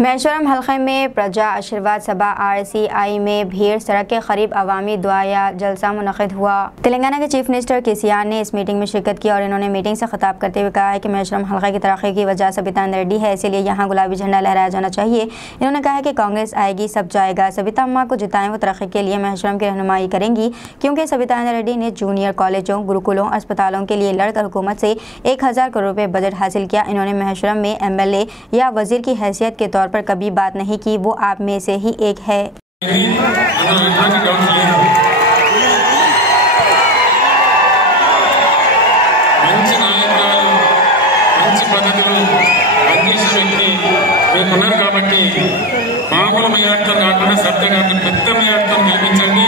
महेश्वरम हलके में प्रजा आशीर्वाद सभा RCI में भीड़, सड़क के करीब अवामी दुआ या जलसा मुनक़िद हुआ। तेलंगाना के चीफ मिनिस्टर KCR ने इस मीटिंग में शिरकत की और इन्होंने मीटिंग से खिताब करते हुए कहा है कि महेश्वरम हलके की तरक्की की वजह सबिता इंद्र रेड्डी है, इसीलिए यहाँ गुलाबी झंडा लहराया जाना चाहिए। इन्होंने कहा है कि कांग्रेस आएगी सब जाएगा, सबिता अम्मा को जिताएं, वो तरक्की के लिए महेश्वरम की रहनुमाई करेंगी, क्योंकि सबिता इंद्र रेड्डी ने जूनियर कॉलेजों, गुरुकुलों, अस्पतालों के लिए लड़कर हुकूमत से 1000 करोड़ रुपये बजट हासिल किया। इन्होंने महेश्वरम में MLA या वजीर की हैसियत के तौर पर कभी बात नहीं की, वो आप में से ही एक है। మామూలు మేయర్తో కాకుండా సత్యంగా పెద్ద మేయర్తో గెలిపించండి।